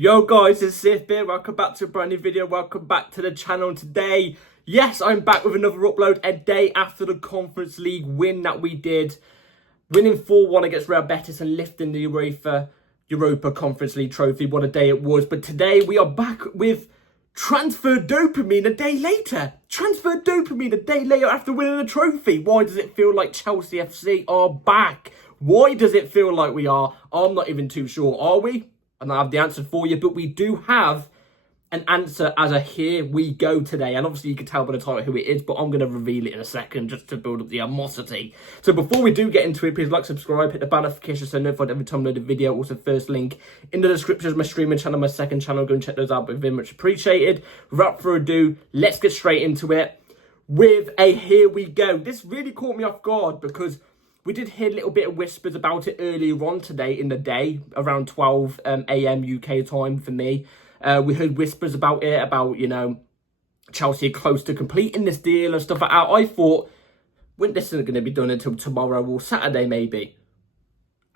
Yo guys, it's Sif here. Welcome back to a brand new video. Welcome back to the channel. Today, yes, I'm back with another upload a day after the Conference League win that we did. Winning 4-1 against Real Betis and lifting the Europa Conference League trophy. What a day it was. But today we are back with transfer dopamine a day later. Transfer dopamine a day later after winning the trophy. Why does it feel like Chelsea FC are back? Why does it feel like we are? I'm not even too sure. Are we? And I have the answer for you, but we do have an answer as a here we go today. And obviously you can tell by the title who it is, but I'm going to reveal it in a second just to build up the animosity. So before we do get into it, please like, subscribe, hit the bell notification so notified every time I load a video. Also, first link in the description is my streaming channel, my second channel. Go and check those out, but very much appreciated. Without further ado, let's get straight into it with a here we go. This really caught me off guard because we did hear a little bit of whispers about it earlier on today in the day, around 12 a.m. UK time for me. We heard whispers about it, about, you know, Chelsea are close to completing this deal and stuff like that. I thought, well, this isn't going to be done until tomorrow or Saturday maybe.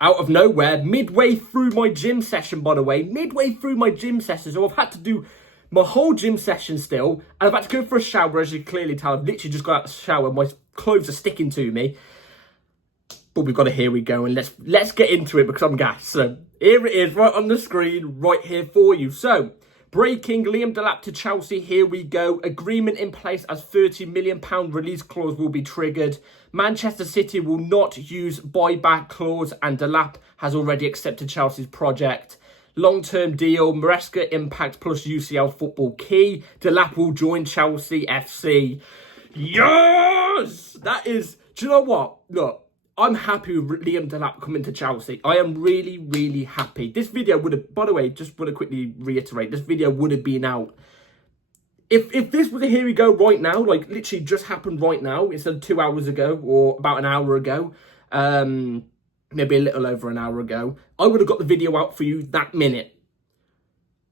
Out of nowhere, midway through my gym session, by the way, so I've had to do my whole gym session still, and I've had to go for a shower, as you clearly tell. I've literally just got out of the shower, my clothes are sticking to me. But we've got a here we go, and let's get into it because I'm gassed. So here it is, right on the screen, right here for you. So breaking: Liam Delap to Chelsea. Here we go. Agreement in place as £30 million release clause will be triggered. Manchester City will not use buyback clause, and Delap has already accepted Chelsea's project. Long-term deal: Maresca impact plus UCL football key. Delap will join Chelsea FC. Yes, that is. Do you know what? Look. I'm happy with Liam Delap coming to Chelsea. I am really, really happy. This video would have, by the way, just want to quickly reiterate, this video would have been out. If this was a here we go right now, like literally just happened right now, instead of 2 hours ago or about an hour ago, maybe a little over an hour ago, I would have got the video out for you that minute.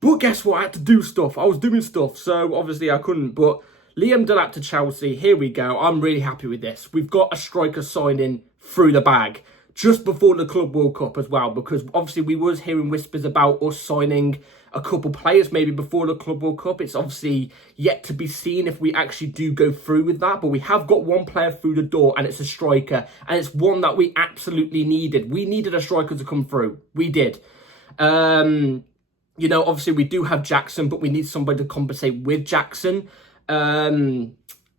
But guess what? I had to do stuff. I was doing stuff, so obviously I couldn't. But Liam Delap to Chelsea, here we go. I'm really happy with this. We've got a striker signing through the bag just before the Club World Cup as well, because obviously we was hearing whispers about us signing a couple players maybe before the Club World Cup. It's obviously yet to be seen if we actually do go through with that, but we have got one player through the door, and it's a striker, and it's one that we absolutely needed. We needed a striker to come through. We did. You know, obviously we do have Jackson, but we need somebody to compensate with Jackson.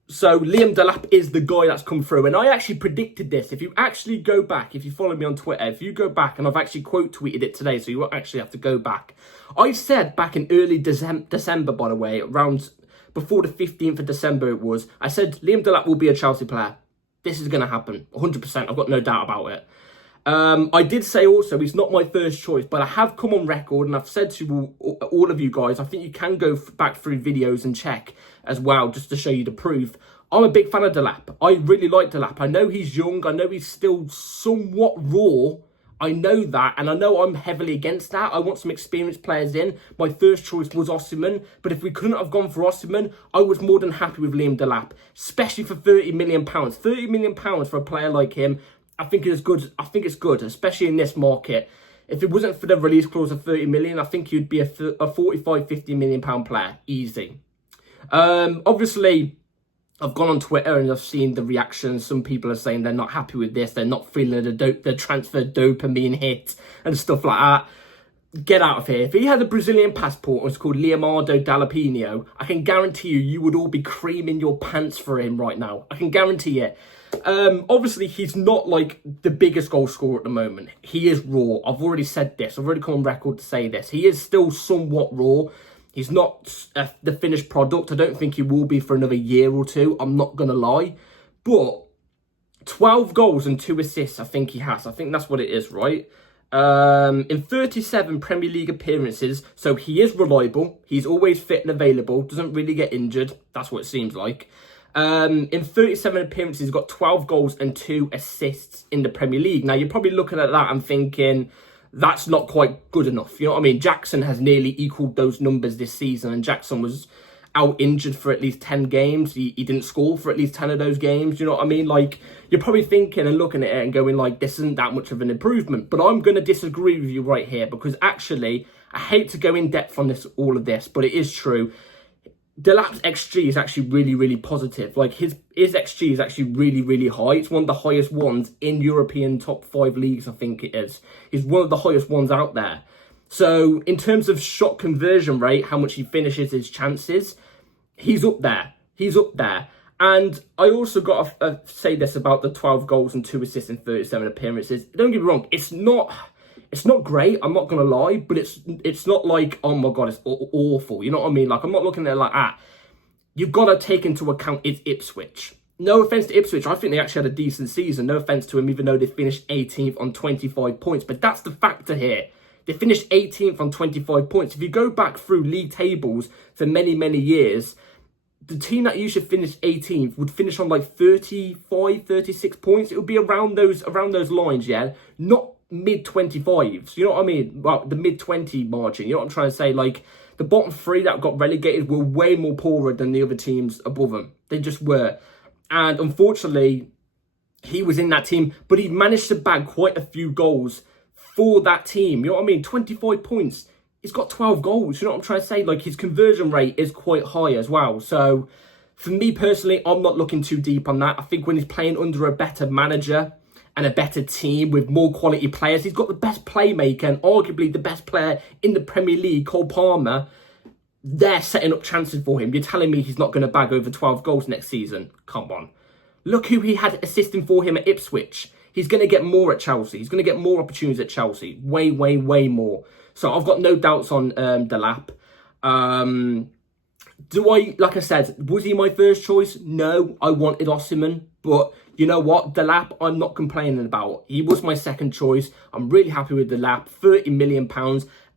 So Liam Delap is the guy that's come through, and I actually predicted this. If you actually go back, if you follow me on Twitter, if you go back, and I've actually quote tweeted it today, so you won't actually have to go back. I said back in early December, by the way, around before the 15th of December it was, I said Liam Delap will be a Chelsea player. This is going to happen, 100%. I've got no doubt about it. I did say also he's not my first choice, but I have come on record and I've said to all of you guys, I think you can go back through videos and check as well, just to show you the proof. I'm a big fan of Delap. I really like Delap. I know he's young. I know he's still somewhat raw. I know that, and I know I'm heavily against that. I want some experienced players in. My first choice was Osimhen, but if we couldn't have gone for Osimhen, I was more than happy with Liam Delap, especially for £30 million. £30 million for a player like him. I think it's good. I think it's good, especially in this market. If it wasn't for the release clause of 30 million, I think he'd be a 45, 50 million pound player. Easy. Obviously, I've gone on Twitter and I've seen the reactions. Some people are saying they're not happy with this. They're not feeling the transfer dopamine hit and stuff like that. Get out of here. If he had a Brazilian passport and was called Leonardo Dalapino, I can guarantee you would all be creaming your pants for him right now. I can guarantee it. Obviously, he's not like the biggest goal scorer at the moment. He is raw. I've already said this. I've already come on record to say this. He is still somewhat raw. He's not the finished product. I don't think he will be for another year or two. I'm not going to lie. But 12 goals and 2 assists, I think he has. I think that's what it is, right? In 37 Premier League appearances, so he is reliable. He's always fit and available. Doesn't really get injured. That's what it seems like. In 37 appearances, he's got 12 goals and 2 assists in the Premier League. Now, you're probably looking at that and thinking, that's not quite good enough. You know what I mean? Jackson has nearly equaled those numbers this season, and Jackson was out injured for at least 10 games. He didn't score for at least 10 of those games. You know what I mean? Like, you're probably thinking and looking at it and going like, this isn't that much of an improvement. But I'm going to disagree with you right here, because actually, I hate to go in depth on all of this, but it is true. Delap's XG is actually really, really positive. Like his XG is actually really, really high. It's one of the highest ones in European top 5 leagues, I think it is. He's one of the highest ones out there. So in terms of shot conversion rate, how much he finishes his chances, he's up there. He's up there. And I also got to say this about the 12 goals and 2 assists in 37 appearances. Don't get me wrong, it's not great, I'm not going to lie, but it's not like, oh my God, it's awful. You know what I mean? Like, I'm not looking at it like that. You've got to take into account it's Ipswich. No offence to Ipswich, I think they actually had a decent season. No offence to him, even though they finished 18th on 25 points. But that's the factor here. They finished 18th on 25 points. If you go back through league tables for many, many years, the team that usually finished 18th would finish on like 35, 36 points. It would be around those lines, yeah? Not mid-25s, you know what I mean? Well, the mid-20 margin, you know what I'm trying to say? Like, the bottom 3 that got relegated were way more poorer than the other teams above them. They just were. And unfortunately, he was in that team, but he managed to bag quite a few goals for that team. You know what I mean? 25 points. He's got 12 goals. You know what I'm trying to say? Like, his conversion rate is quite high as well. So, for me personally, I'm not looking too deep on that. I think when he's playing under a better manager and a better team with more quality players, he's got the best playmaker and arguably the best player in the Premier League, Cole Palmer. They're setting up chances for him. You're telling me he's not going to bag over 12 goals next season? Come on. Look who he had assisting for him at Ipswich. He's going to get more at Chelsea. He's going to get more opportunities at Chelsea. Way, way, way more. So I've got no doubts on Delap. Like I said, was he my first choice? No, I wanted Osimhen. But you know what? Delap, I'm not complaining about. He was my second choice. I'm really happy with Delap. £30 million.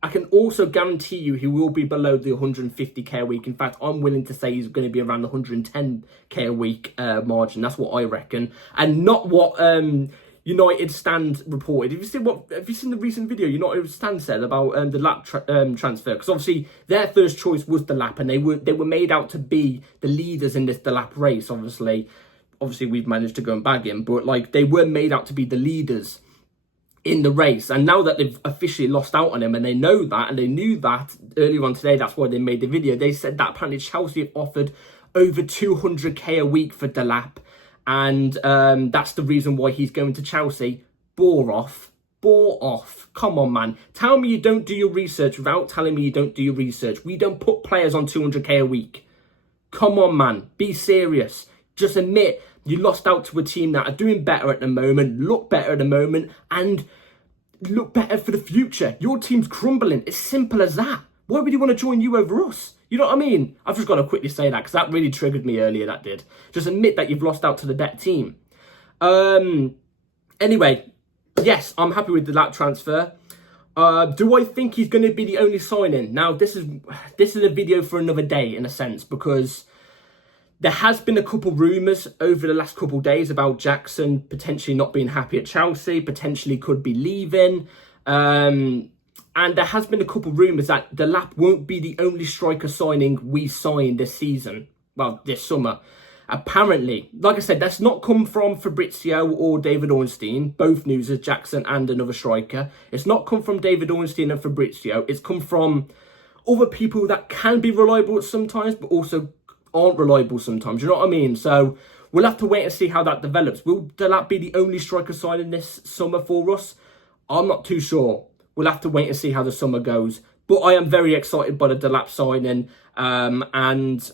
I can also guarantee you he will be below the 150k a week. In fact, I'm willing to say he's going to be around the 110k a week margin. That's what I reckon. And not what United Stand reported. Have you seen the recent video United Stand said about the Delap transfer? Because obviously their first choice was Delap, and they were made out to be the leaders in this Delap race. Obviously we've managed to go and bag him, but like they were made out to be the leaders in the race. And now that they've officially lost out on him, and they know that, and they knew that earlier on today, that's why they made the video. They said that apparently Chelsea have offered over 200k a week for Delap. And that's the reason why he's going to Chelsea. Bore off. Come on, man. Tell me you don't do your research without telling me you don't do your research. We don't put players on 200k a week. Come on, man. Be serious. Just admit you lost out to a team that are doing better at the moment, look better at the moment, and look better for the future. Your team's crumbling. It's simple as that. Why would you want to join you over us? You know what I mean? I've just got to quickly say that because that really triggered me earlier, that did. Just admit that you've lost out to the better team. Anyway, yes, I'm happy with the Delap transfer. Do I think he's going to be the only signing? Now, this is a video for another day, in a sense, because there has been a couple rumours over the last couple of days about Jackson potentially not being happy at Chelsea, potentially could be leaving. And there has been a couple of rumours that Delap won't be the only striker signing we sign this season. Well, this summer. Apparently, like I said, that's not come from Fabrizio or David Ornstein. Both news is Jackson and another striker. It's not come from David Ornstein and Fabrizio. It's come from other people that can be reliable sometimes, but also aren't reliable sometimes. You know what I mean? So we'll have to wait and see how that develops. Will Delap be the only striker signing this summer for us? I'm not too sure. We'll have to wait and see how the summer goes. But I am very excited by the Delap signing. And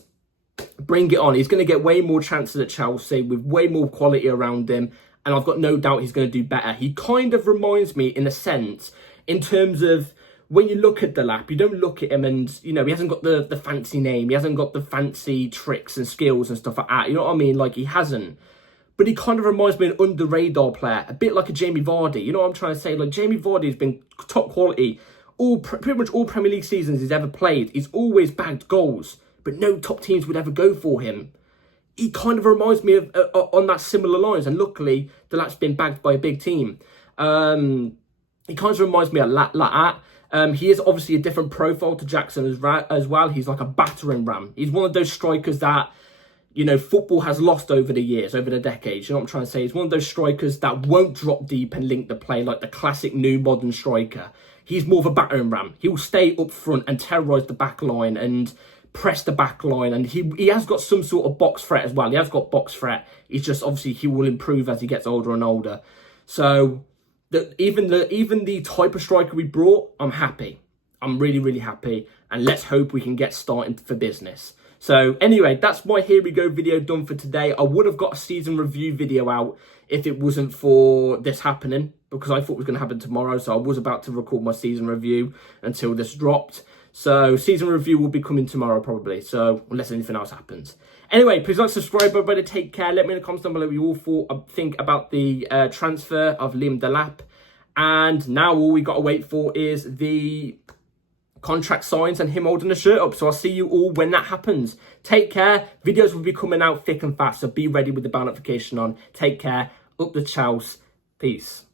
bring it on. He's going to get way more chances at Chelsea with way more quality around him. And I've got no doubt he's going to do better. He kind of reminds me, in a sense, in terms of when you look at Delap, you don't look at him and, he hasn't got the fancy name. He hasn't got the fancy tricks and skills and stuff like that. You know what I mean? Like, he hasn't. But he kind of reminds me of an under-radar player, a bit like a Jamie Vardy. You know what I'm trying to say? Like, Jamie Vardy has been top quality pretty much all Premier League seasons he's ever played. He's always bagged goals, but no top teams would ever go for him. He kind of reminds me of on that similar lines, and luckily, Delap's been bagged by a big team. He kind of reminds me of that. He is obviously a different profile to Jackson as well. He's like a battering ram. He's one of those strikers that, football has lost over the years, over the decades. You know what I'm trying to say? He's one of those strikers that won't drop deep and link the play like the classic new modern striker. He's more of a battering ram. He will stay up front and terrorise the back line and press the back line. And he has got some sort of box threat as well. He has got box threat. He's just, obviously, he will improve as he gets older and older. So even the type of striker we brought, I'm happy. I'm really, really happy. And let's hope we can get started for business. So anyway, that's my Here We Go video done for today. I would have got a season review video out if it wasn't for this happening, because I thought it was going to happen tomorrow. So I was about to record my season review until this dropped. So season review will be coming tomorrow probably. So unless anything else happens. Anyway, please like, subscribe, everybody. Take care. Let me know in the comments down below what you all think about the transfer of Delap. And now all we got to wait for is the contract signs and him holding the shirt up. So I'll see you all when that happens. Take care. Videos will be coming out thick and fast. So be ready with the bell notification on. Take care. Up the chouse. Peace.